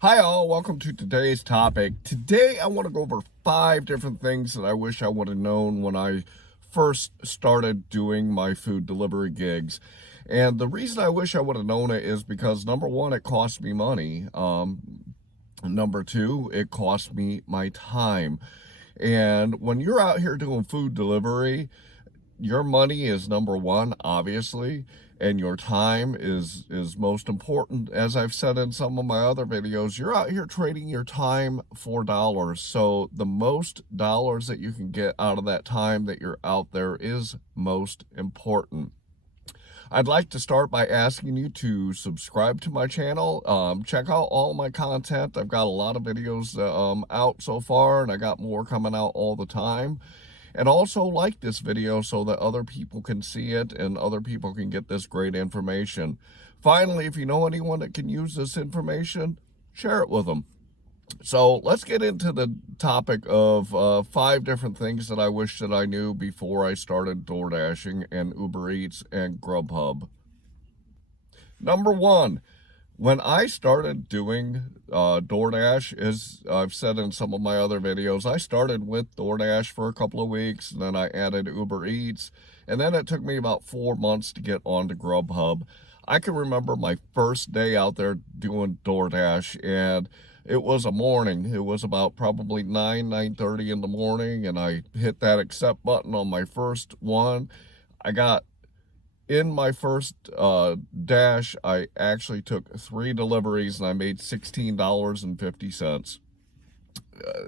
Hi all, welcome to today's topic. Today I want to go over 5 different things that I wish I would have known when I first started doing my food delivery gigs. And the reason I wish I would have known it is because number one, it cost me money. Number two, it cost me my time. And when you're out here doing food delivery, your money is number one, obviously, and your time is most important. As I've said in some of my other videos, you're out here trading your time for dollars. So the most dollars that you can get out of that time that you're out there is most important. I'd like to start by asking you to subscribe to my channel. Check out all my content. I've got a lot of videos out so far, and I got more coming out all the time. And also like this video so that other people can see it and other people can get this great information. Finally, if you know anyone that can use this information, share it with them. So let's get into the topic of 5 different things that I wish that I knew before I started DoorDashing and Uber Eats and GrubHub. Number one, when I started doing DoorDash, as I've said in some of my other videos, I started with DoorDash for a couple of weeks, and then I added Uber Eats, and then it took me about 4 months to get onto GrubHub. I can remember my first day out there doing DoorDash, and it was a morning. It was about probably 9:30 in the morning, and I hit that accept button on my first one. I got in my first dash, I actually took 3 deliveries and I made $16.50.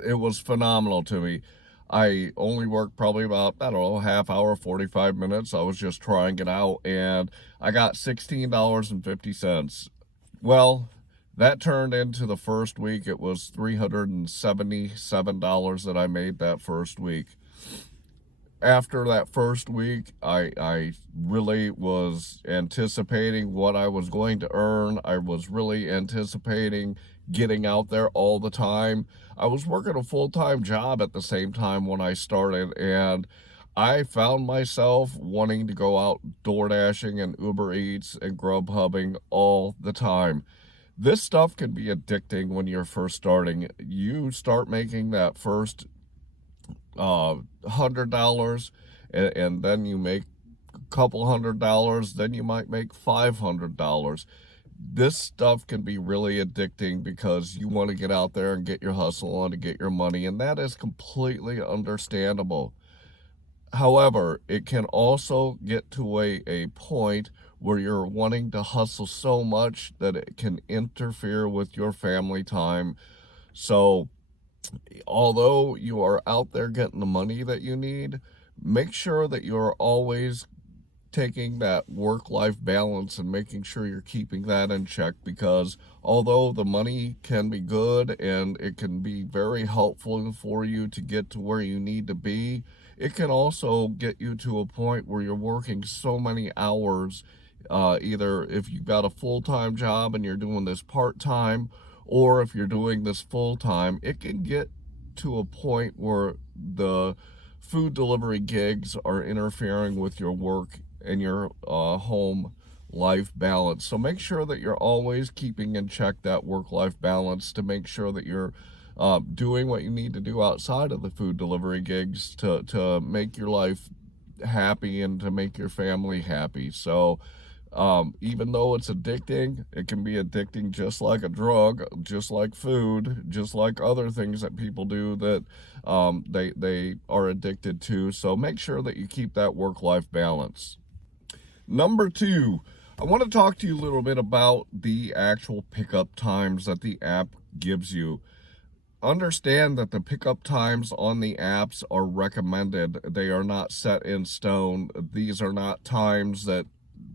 It was phenomenal to me. I only worked probably about, I don't know, half hour, 45 minutes. I was just trying it out, and I got $16.50. Well, that turned into the first week. It was $377 that I made that first week. After that first week, I really was anticipating what I was going to earn. I was really anticipating getting out there all the time. I was working a full-time job at the same time when I started, and I found myself wanting to go out door dashing and Uber Eats and Grubhubbing all the time. This stuff can be addicting when you're first starting. You start making that first $100, and then you make a couple $100, then you might make $500. This stuff can be really addicting because you want to get out there and get your hustle on to get your money, and that is completely understandable. However, it can also get to a point where you're wanting to hustle so much that it can interfere with your family time. So although you are out there getting the money that you need, make sure that you're always taking that work-life balance and making sure you're keeping that in check, because although the money can be good and it can be very helpful for you to get to where you need to be, it can also get you to a point where you're working so many hours, either if you've got a full-time job and you're doing this part-time, or if you're doing this full-time, it can get to a point where the food delivery gigs are interfering with your work and your home life balance. So make sure that you're always keeping in check that work-life balance to make sure that you're doing what you need to do outside of the food delivery gigs to make your life happy and to make your family happy. So even though it's addicting, it can be addicting just like a drug, just like food, just like other things that people do that they are addicted to. So make sure that you keep that work-life balance. Number 2, I want to talk to you a little bit about the actual pickup times that the app gives you. Understand that the pickup times on the apps are recommended. They are not set in stone. These are not times that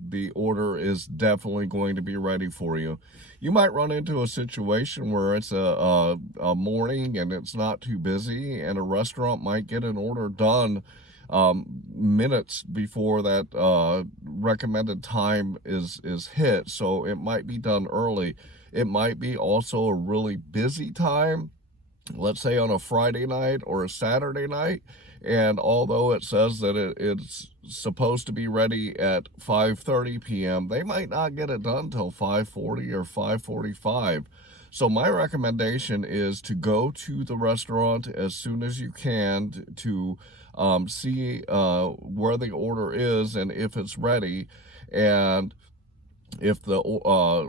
the order is definitely going to be ready for you. You might run into a situation where it's a morning and it's not too busy, and a restaurant might get an order done minutes before that recommended time is hit. So it might be done early. It might be also a really busy time, let's say on a Friday night or a Saturday night, and although it says that it's supposed to be ready at 5:30 p.m., they might not get it done till 5:40 or 5:45. So my recommendation is to go to the restaurant as soon as you can to see where the order is and if it's ready. And if the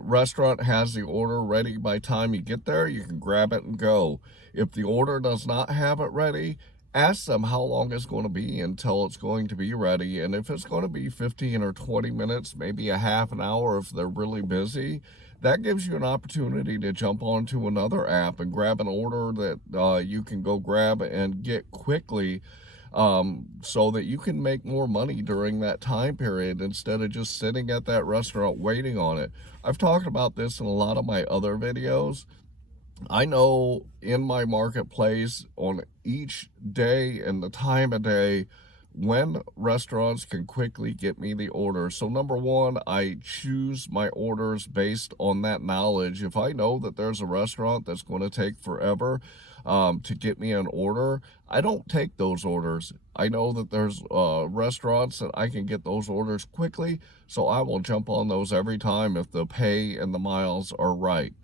restaurant has the order ready by time you get there, you can grab it and go. If the order does not have it ready, ask them how long it's going to be until it's going to be ready. And if it's going to be 15 or 20 minutes, maybe a half an hour if they're really busy, that gives you an opportunity to jump onto another app and grab an order that you can go grab and get quickly, so that you can make more money during that time period instead of just sitting at that restaurant waiting on it. I've talked about this in a lot of my other videos. I know in my marketplace on each day and the time of day when restaurants can quickly get me the order. So number one, I choose my orders based on that knowledge. If I know that there's a restaurant that's going to take forever to get me an order, I don't take those orders. I know that there's restaurants that I can get those orders quickly, so I will jump on those every time if the pay and the miles are right.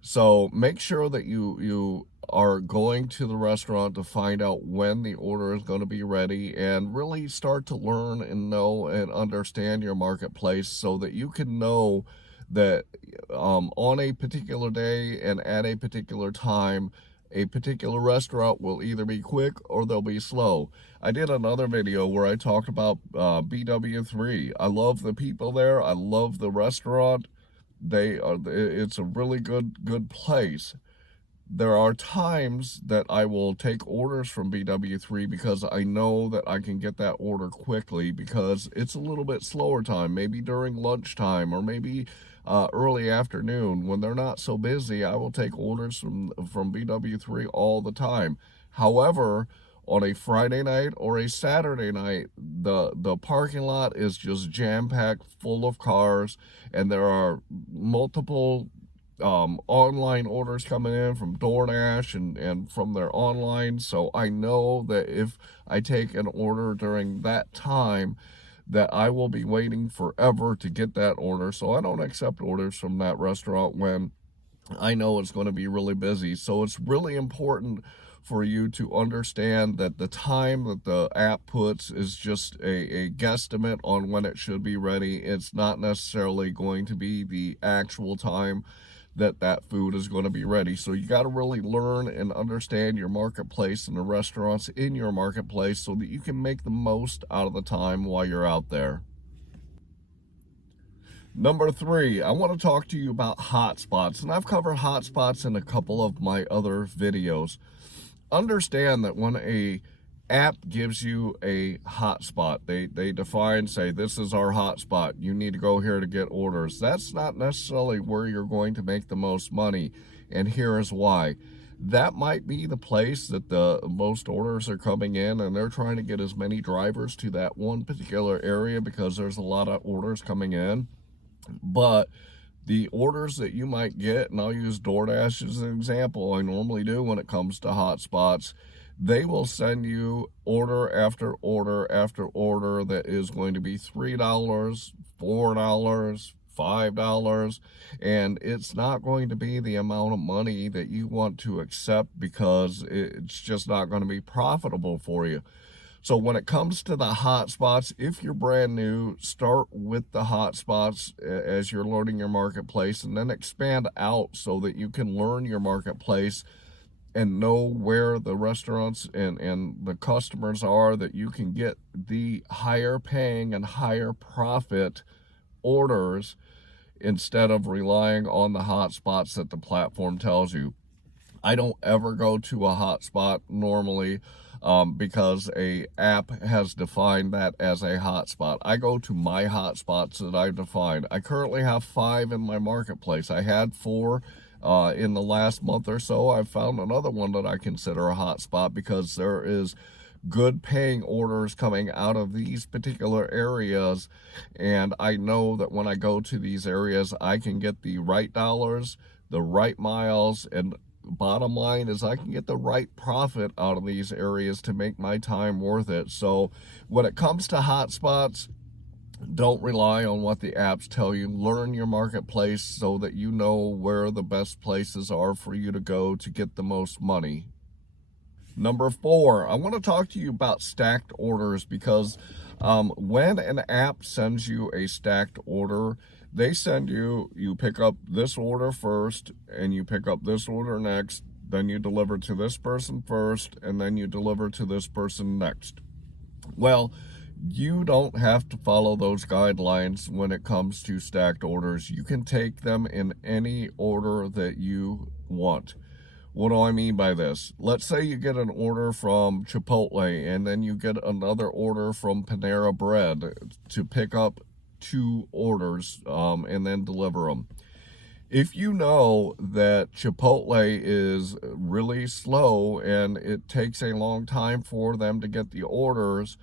So make sure that you are going to the restaurant to find out when the order is going to be ready, and really start to learn and know and understand your marketplace so that you can know that on a particular day and at a particular time, a particular restaurant will either be quick or they'll be slow. I did another video where I talked about BW3. I love the people there. I love the restaurant. It's a really good place. There are times that I will take orders from BW3 because I know that I can get that order quickly because it's a little bit slower time, maybe during lunchtime or maybe early afternoon. When they're not so busy, I will take orders from BW3 all the time. However, on a Friday night or a Saturday night, the parking lot is just jam-packed full of cars, and there are multiple online orders coming in from DoorDash and from their online. So I know that if I take an order during that time, that I will be waiting forever to get that order. So I don't accept orders from that restaurant when I know it's going to be really busy. So it's really important for you to understand that the time that the app puts is just a guesstimate on when it should be ready. It's not necessarily going to be the actual time that food is going to be ready. So you got to really learn and understand your marketplace and the restaurants in your marketplace so that you can make the most out of the time while you're out there. Number 3, I want to talk to you about hotspots, and I've covered hotspots in a couple of my other videos. Understand that when a app gives you a hotspot, they define, say, this is our hotspot, you need to go here to get orders. That's not necessarily where you're going to make the most money, and here is why. That might be the place that the most orders are coming in, and they're trying to get as many drivers to that one particular area because there's a lot of orders coming in. But the orders that you might get, and I'll use DoorDash as an example, I normally do when it comes to hotspots, they will send you order after order after order that is going to be $3, $4, $5, and it's not going to be the amount of money that you want to accept because it's just not going to be profitable for you. So when it comes to the hotspots, if you're brand new, start with the hotspots as you're learning your marketplace, and then expand out so that you can learn your marketplace and know where the restaurants and the customers are that you can get the higher paying and higher profit orders instead of relying on the hotspots that the platform tells you. I don't ever go to a hotspot normally because a app has defined that as a hotspot. I go to my hotspots that I've defined. I currently have 5 in my marketplace. I had 4 in the last month or so. I've found another one that I consider a hotspot because there is good paying orders coming out of these particular areas, and I know that when I go to these areas I can get the right dollars, the right miles, and bottom line is I can get the right profit out of these areas to make my time worth it. So when it comes to hotspots, Don't rely on what the apps tell you. Learn your marketplace so that you know where the best places are for you to go to get the most money. Number 4, I want to talk to you about stacked orders, because when an app sends you a stacked order, they send you, you pick up this order first, and you pick up this order next, then you deliver to this person first, and then you deliver to this person next. Well, you don't have to follow those guidelines when it comes to stacked orders. You can take them in any order that you want. What do I mean by this? Let's say you get an order from Chipotle, and then you get another order from Panera Bread to pick up 2 orders and then deliver them. If you know that Chipotle is really slow and it takes a long time for them to get the orders,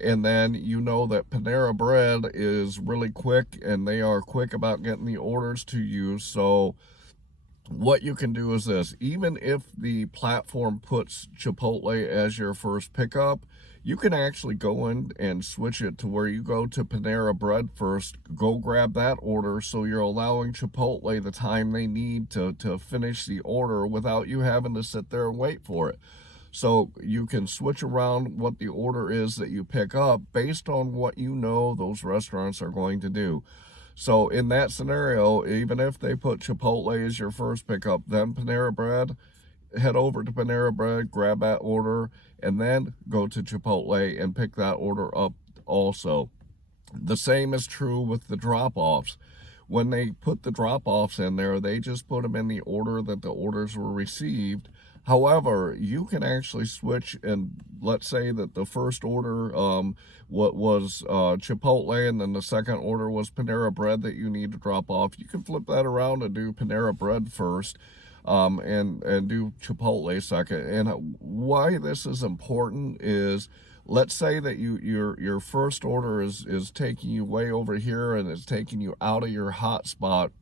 and then you know that Panera Bread is really quick and they are quick about getting the orders to you, so what you can do is this: even if the platform puts Chipotle as your first pickup, you can actually go in and switch it to where you go to Panera Bread first, go grab that order, so you're allowing Chipotle the time they need to finish the order without you having to sit there and wait for it. So you can switch around what the order is that you pick up based on what you know those restaurants are going to do. So in that scenario, even if they put Chipotle as your first pickup, then Panera Bread, head over to Panera Bread, grab that order, and then go to Chipotle and pick that order up also. The same is true with the drop-offs. When they put the drop-offs in there, they just put them in the order that the orders were received. However, you can actually switch, and let's say that the first order what was Chipotle, and then the second order was Panera Bread that you need to drop off. You can flip that around and do Panera Bread first, and do Chipotle second. And why this is important is, let's say that your first order is taking you way over here and it's taking you out of your hotspot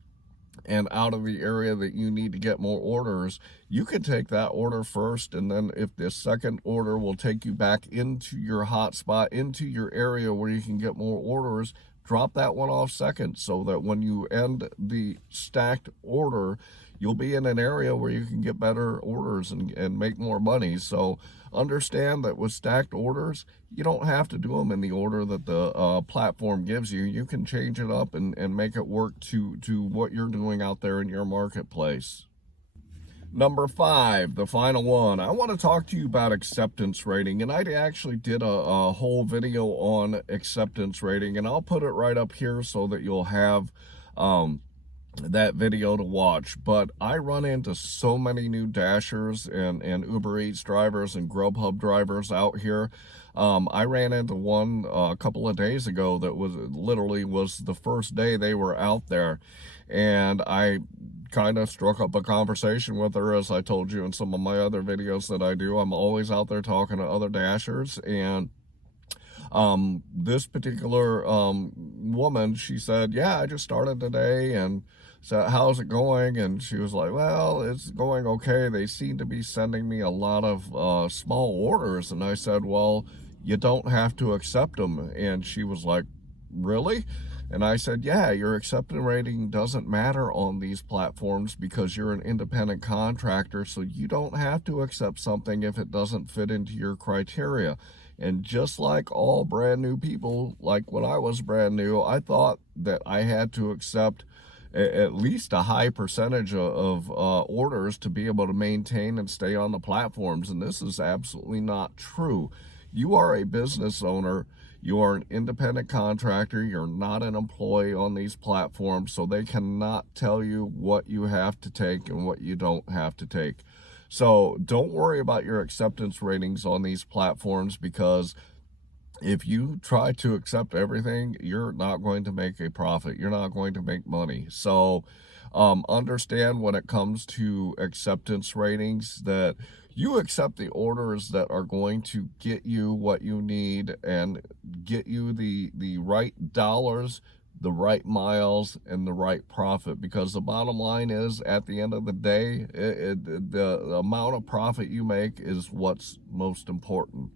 and out of the area that you need to get more orders. You can take that order first, and then if this second order will take you back into your hotspot, into your area where you can get more orders, drop that one off second, so that when you end the stacked order, you'll be in an area where you can get better orders and make more money. So understand that with stacked orders, you don't have to do them in the order that the platform gives you. You can change it up and make it work to what you're doing out there in your marketplace. Number 5, the final one, I want to talk to you about acceptance rating. And I actually did a whole video on acceptance rating, and I'll put it right up here so that you'll have that video to watch. But I run into so many new Dashers and Uber Eats drivers and GrubHub drivers out here. I ran into one a couple of days ago that was literally was the first day they were out there, and I kind of struck up a conversation with her. As I told you in some of my other videos that I do, I'm always out there talking to other Dashers, and this particular woman, she said, yeah, I just started today, and so how's it going? And she was like, well, it's going okay. They seem to be sending me a lot of small orders. And I said, well, you don't have to accept them. And she was like, really? And I said, yeah, your acceptance rating doesn't matter on these platforms because you're an independent contractor, so you don't have to accept something if it doesn't fit into your criteria. And just like all brand new people, like when I was brand new, I thought that I had to accept at least a high percentage of orders to be able to maintain and stay on the platforms. And this is absolutely not true. You are a business owner. You are an independent contractor. You're not an employee on these platforms, so they cannot tell you what you have to take and what you don't have to take. So don't worry about your acceptance ratings on these platforms, because if you try to accept everything, you're not going to make a profit. You're not going to make money. So understand when it comes to acceptance ratings that you accept the orders that are going to get you what you need and get you the right dollars, the right miles, and the right profit. Because the bottom line is, at the end of the day, the amount of profit you make is what's most important.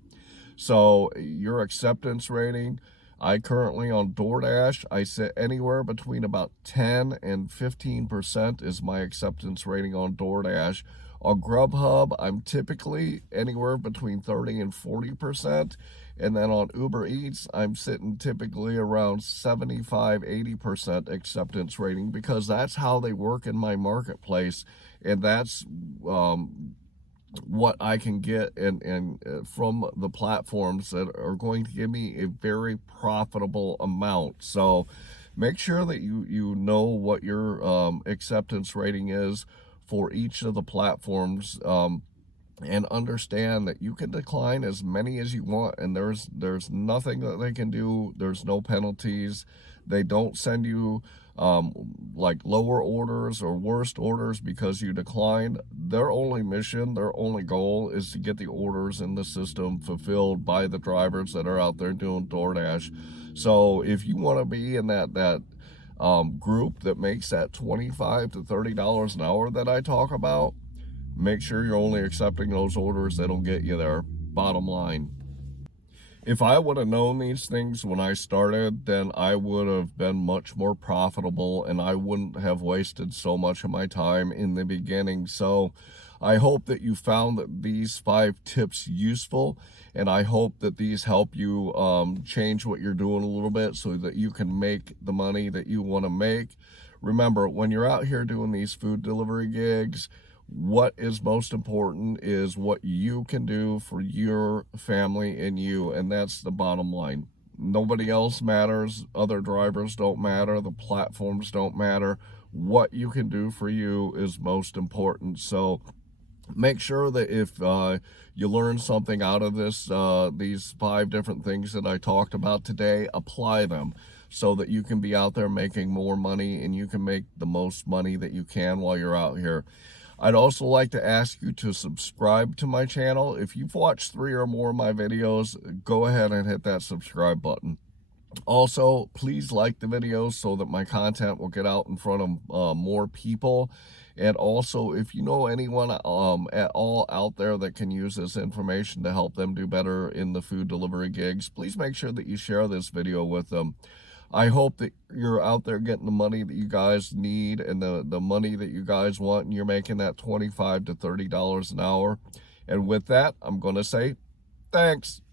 So your acceptance rating, I currently on DoorDash, I sit anywhere between about 10 and 15% is my acceptance rating on DoorDash. On GrubHub, I'm typically anywhere between 30 and 40%. And then on Uber Eats, I'm sitting typically around 75, 80% acceptance rating, because that's how they work in my marketplace. And that's what I can get and from the platforms that are going to give me a very profitable amount. So make sure that you know what your acceptance rating is for each of the platforms, and understand that you can decline as many as you want, and there's nothing that they can do. There's no penalties. They don't send you like lower orders or worst orders because you declined. Their only mission, their only goal is to get the orders in the system fulfilled by the drivers that are out there doing DoorDash. So if you want to be in that group that makes that $25 to $30 an hour that I talk about, make sure you're only accepting those orders that'll get you there. Bottom line. If I would have known these things when I started, then I would have been much more profitable, and I wouldn't have wasted so much of my time in the beginning. So I hope that you found that these 5 tips useful, and I hope that these help you change what you're doing a little bit so that you can make the money that you want to make. Remember, when you're out here doing these food delivery gigs, what is most important is what you can do for your family and you, and that's the bottom line. Nobody else matters. Other drivers don't matter. The platforms don't matter. What you can do for you is most important. So make sure that if you learn something out of this, these 5 different things that I talked about today, apply them so that you can be out there making more money, and you can make the most money that you can while you're out here. I'd also like to ask you to subscribe to my channel. If you've watched 3 or more of my videos, go ahead and hit that subscribe button. Also, please like the videos so that my content will get out in front of more people. And also, if you know anyone at all out there that can use this information to help them do better in the food delivery gigs, please make sure that you share this video with them. I hope that you're out there getting the money that you guys need and the money that you guys want, and you're making that $25 to $30 an hour. And with that, I'm going to say thanks.